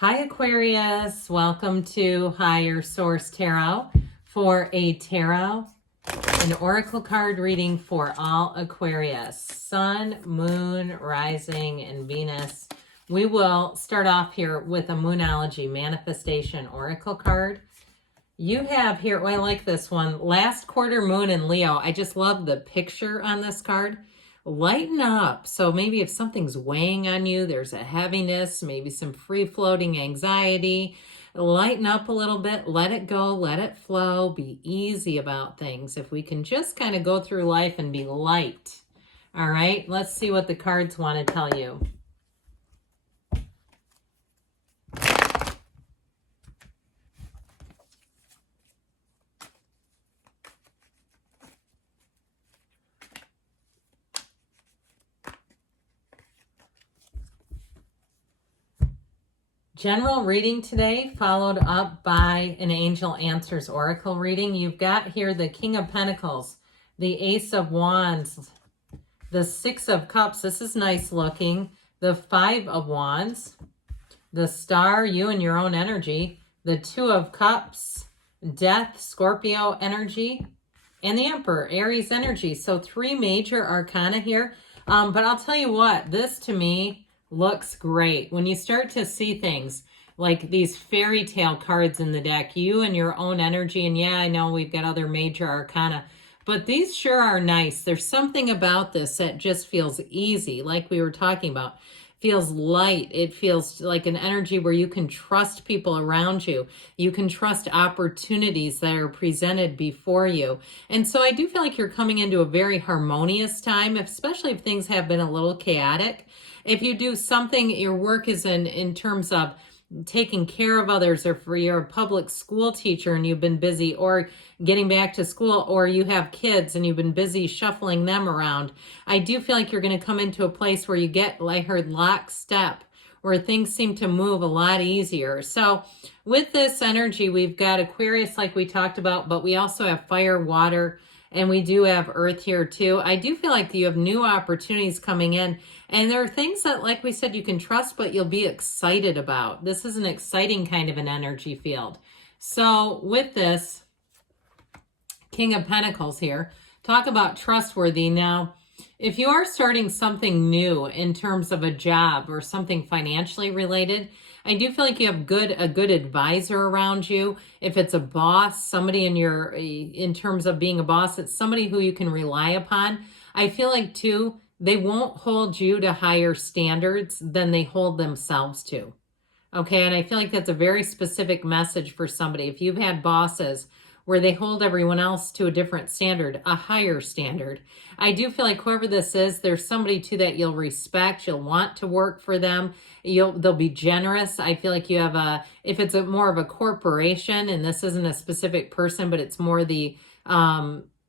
Hi Aquarius, welcome to Higher Source Tarot for a tarot and oracle card reading for all Aquarius, Sun, Moon, Rising, and Venus. We will start off here with a Moonology Manifestation Oracle card. You have here, well, I like this one, last quarter moon in Leo. I just love the picture on this card. Lighten up. So maybe if something's weighing on you, there's a heaviness, maybe some free-floating anxiety, lighten up a little bit, let it go, let it flow, be easy about things. If we can just kind of go through life and be light. All right, let's see what the cards want to tell you. General reading today, followed up by an Angel Answers Oracle reading. You've got here the King of Pentacles, the Ace of Wands, the Six of Cups. This is nice looking. The Five of Wands, the Star, you and your own energy, the Two of Cups, Death, Scorpio energy, and the Emperor, Aries energy. So three major arcana here. But I'll tell you what, this to me looks great. When you start to see things like these fairy tale cards in the deck, you and your own energy, and yeah, I know we've got other major arcana, but these sure are nice. There's something about this that just feels easy, like we were talking about. Feels light. It feels like an energy where you can trust people around you. You can trust opportunities that are presented before you. And so I do feel like you're coming into a very harmonious time, especially if things have been a little chaotic. If you do something, your work is in terms of taking care of others, or for you're a public school teacher and you've been busy, or getting back to school, or you have kids and you've been busy shuffling them around. I do feel like you're going to come into a place where you get, I heard, lockstep, where things seem to move a lot easier. So with this energy, we've got Aquarius like we talked about, but we also have fire, water, and we do have earth here too. I do feel like you have new opportunities coming in. And there are things that, like we said, you can trust, but you'll be excited about. This is an exciting kind of an energy field. So with this King of Pentacles here, talk about trustworthy. Now, if you are starting something new in terms of a job or something financially related, I do feel like you have a good advisor around you. If it's a boss, somebody in terms of being a boss, it's somebody who you can rely upon. I feel like too, they won't hold you to higher standards than they hold themselves to. Okay, and I feel like that's a very specific message for somebody. If you've had bosses where they hold everyone else to a different standard, a higher standard, I do feel like whoever this is, there's somebody too that you'll respect, you'll want to work for them, they'll be generous. I feel like you have if it's more of a corporation, and this isn't a specific person, but it's more the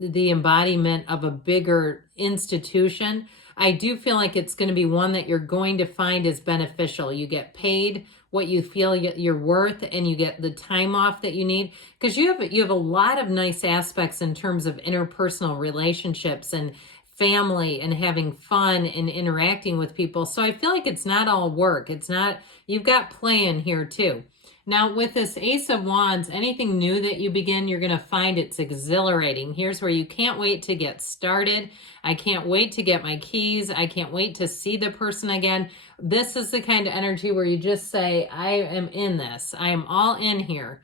embodiment of a bigger institution, I do feel like it's going to be one that you're going to find is beneficial. You get paid what you feel you're worth, and you get the time off that you need, because you have a lot of nice aspects in terms of interpersonal relationships and family and having fun and interacting with people. So I feel like it's not all work. It's not, you've got play in here too. Now with this Ace of Wands, anything new that you begin, you're going to find it's exhilarating. Here's where you can't wait to get started. I can't wait to get my keys. I can't wait to see the person again. This is the kind of energy where you just say, I am in this. I am all in here.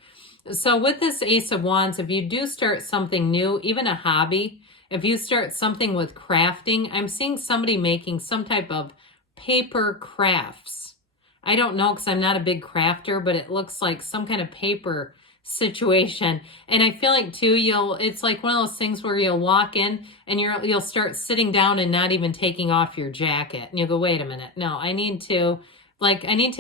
So with this Ace of Wands, if you do start something new, even a hobby, if you start something with crafting, I'm seeing somebody making some type of paper crafts. I don't know, because I'm not a big crafter, but it looks like some kind of paper situation. And I feel like too, it's like one of those things where you'll walk in and you'll start sitting down and not even taking off your jacket. And you'll go, wait a minute. No, I need to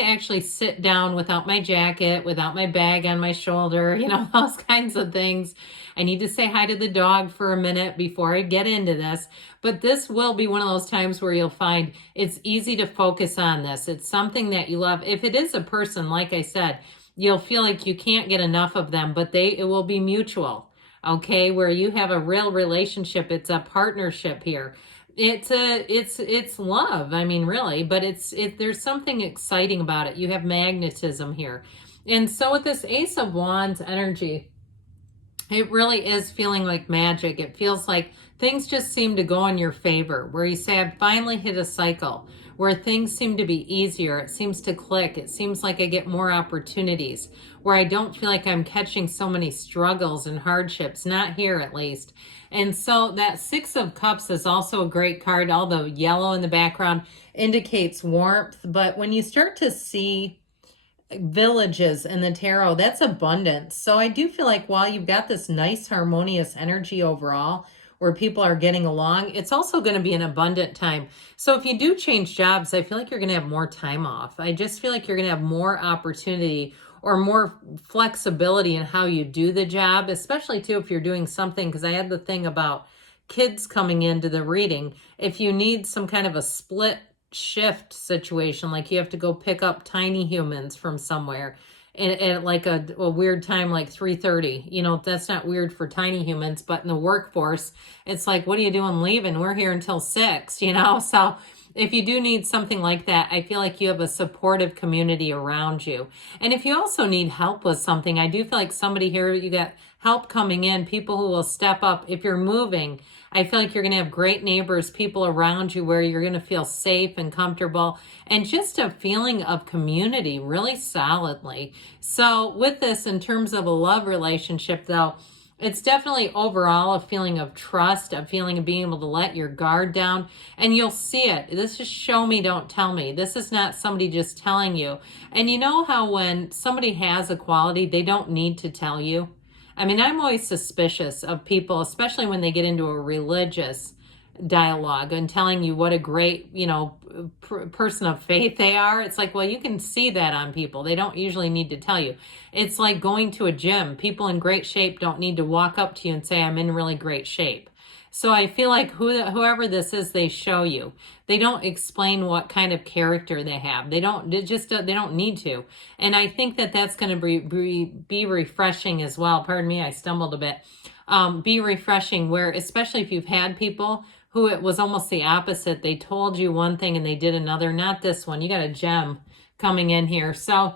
actually sit down without my jacket, without my bag on my shoulder, those kinds of things. I need to say hi to the dog for a minute before I get into this. But this will be one of those times where you'll find it's easy to focus on this. It's something that you love. If it is a person, like I said, you'll feel like you can't get enough of them, but it will be mutual, okay? Where you have a real relationship. It's a partnership here. It's love. I mean, really, but there's something exciting about it. You have magnetism here. And so with this Ace of Wands energy, it really is feeling like magic. It feels like things just seem to go in your favor, where you say, I've finally hit a cycle where things seem to be easier. It seems to click. It seems like I get more opportunities, where I don't feel like I'm catching so many struggles and hardships, not here at least. And so that Six of Cups is also a great card. All the yellow in the background indicates warmth. But when you start to see villages in the tarot, that's abundance. So I do feel like while you've got this nice harmonious energy overall where people are getting along, it's also going to be an abundant time. So if you do change jobs, I feel like you're going to have more time off. I just feel like you're going to have more opportunity or more flexibility in how you do the job, especially too if you're doing something, because I had the thing about kids coming into the reading. If you need some kind of a split shift situation, like you have to go pick up tiny humans from somewhere at like a weird time, like 3:30, that's not weird for tiny humans, but in the workforce, it's like, what are you doing leaving? We're here until 6, so if you do need something like that, I feel like you have a supportive community around you. And if you also need help with something, I do feel like somebody here, you got help coming in, people who will step up. If you're moving, I feel like you're going to have great neighbors, people around you where you're going to feel safe and comfortable, and just a feeling of community really solidly. So with this, in terms of a love relationship though, it's definitely overall a feeling of trust, a feeling of being able to let your guard down, and you'll see it. This is show me, don't tell me. This is not somebody just telling you. And you know how when somebody has a quality, they don't need to tell you? I mean, I'm always suspicious of people, especially when they get into a religious dialogue and telling you what a great, person of faith they are. It's like, well, you can see that on people. They don't usually need to tell you. It's like going to a gym. People in great shape don't need to walk up to you and say, I'm in really great shape. So I feel like whoever this is, they show you. They don't explain what kind of character they have. They don't need to. And I think that that's going to be refreshing as well. Pardon me, I stumbled a bit. Be refreshing, where especially if you've had people who it was almost the opposite. They told you one thing and they did another. Not this one. You got a gem coming in here. So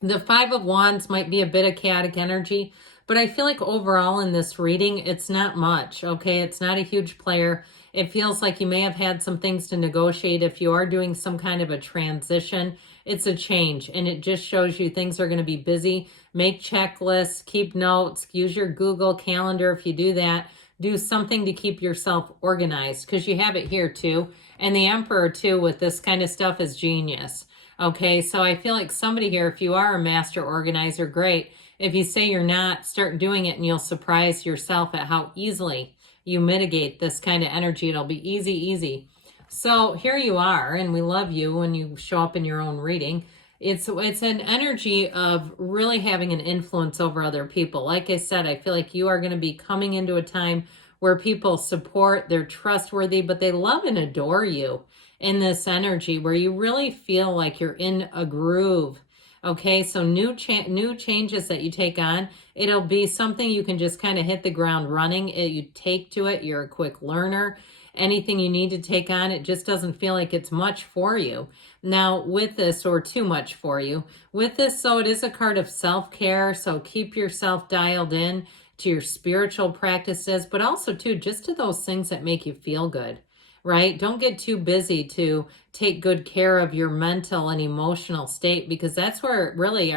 the Five of Wands might be a bit of chaotic energy, but I feel like overall in this reading, it's not much, okay? It's not a huge player. It feels like you may have had some things to negotiate. If you are doing some kind of a transition, it's a change, and it just shows you things are going to be busy. Make checklists, keep notes, use your Google Calendar if you do that. Do something to keep yourself organized, because you have it here too. And the Emperor too with this kind of stuff is genius. Okay, so I feel like somebody here, if you are a master organizer, great. If you say you're not, start doing it and you'll surprise yourself at how easily you mitigate this kind of energy. It'll be easy, easy. So here you are, and we love you when you show up in your own reading. It's an energy of really having an influence over other people. Like I said, I feel like you are going to be coming into a time where people support, they're trustworthy, but they love and adore you in this energy where you really feel like you're in a groove. Okay, so new changes that you take on, it'll be something you can just kind of hit the ground running. You take to it, you're a quick learner. Anything you need to take on, it just doesn't feel like it's much for you. Now with this, or too much for you. With this, so it is a card of self-care, so keep yourself dialed in to your spiritual practices, but also too, just to those things that make you feel good. Right? Don't get too busy to take good care of your mental and emotional state, because that's where really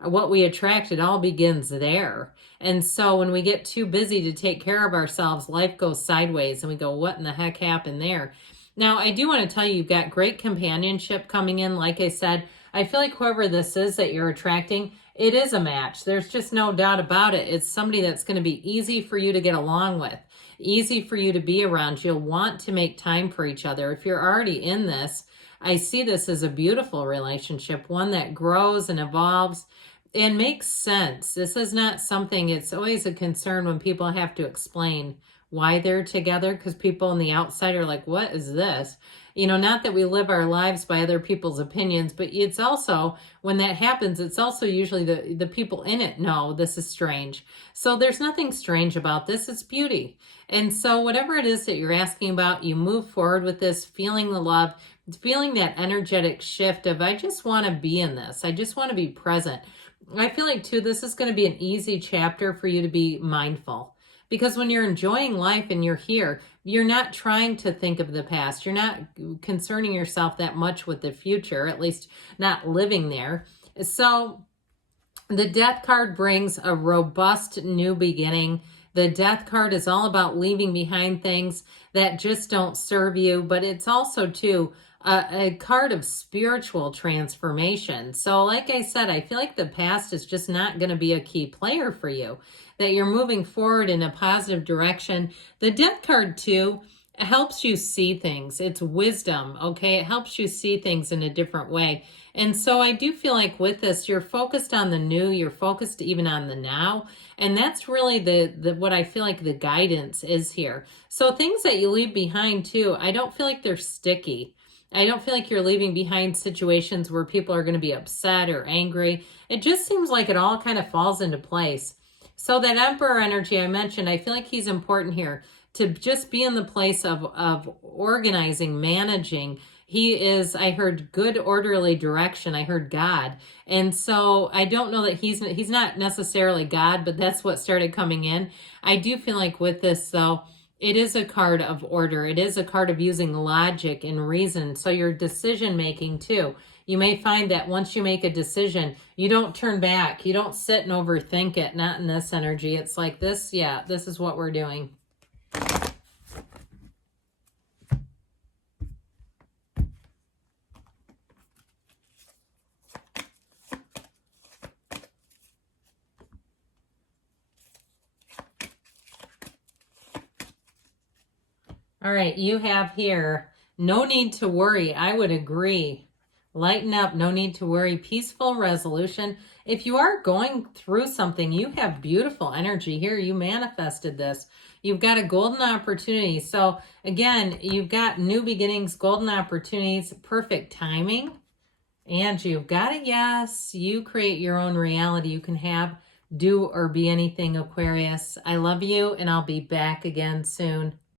what we attract, it all begins there. And so when we get too busy to take care of ourselves, life goes sideways and we go, what in the heck happened there? Now, I do want to tell you, you've got great companionship coming in. Like I said, I feel like whoever this is that you're attracting, it is a match. There's just no doubt about it. It's somebody that's going to be easy for you to get along with, easy for you to be around. You'll want to make time for each other. If you're already in this, I see this as a beautiful relationship, one that grows and evolves and makes sense. This is not something, it's always a concern when people have to explain why they're together, because people on the outside are like, what is this? You know, not that we live our lives by other people's opinions, but it's also, when that happens, it's also usually the people in it know this is strange. So there's nothing strange about this. It's beauty. And so whatever it is that you're asking about, you move forward with this, feeling the love, feeling that energetic shift of, I just want to be in this. I just want to be present. I feel like, too, this is going to be an easy chapter for you to be mindful. Because when you're enjoying life and you're here, you're not trying to think of the past. You're not concerning yourself that much with the future, at least not living there. So the Death card brings a robust new beginning. The Death card is all about leaving behind things that just don't serve you, but it's also, too, a card of spiritual transformation. So like I said, I feel like the past is just not going to be a key player for you, that you're moving forward in a positive direction. The Death card, too, helps you see things. It's wisdom, okay? It helps you see things in a different way. And so I do feel like with this, you're focused on the new, you're focused even on the now. And that's really the what I feel like the guidance is here. So things that you leave behind, too, I don't feel like they're sticky. I don't feel like you're leaving behind situations where people are going to be upset or angry. It just seems like it all kind of falls into place. So that Emperor energy I mentioned, I feel like he's important here to just be in the place of organizing, managing. He is, I heard, good orderly direction. I heard God. And so I don't know that he's not necessarily God, but that's what started coming in. I do feel like with this, though, it is a card of order. It is a card of using logic and reason. So your decision making, too. You may find that once you make a decision, you don't turn back. You don't sit and overthink it. Not in this energy. It's like this, yeah, this is what we're doing. All right, you have here, no need to worry. I would agree. Lighten up, no need to worry. Peaceful resolution. If you are going through something, you have beautiful energy here. You manifested this. You've got a golden opportunity. So again, you've got new beginnings, golden opportunities, perfect timing. And you've got a yes. You create your own reality. You can have, do, or be anything, Aquarius. I love you, and I'll be back again soon.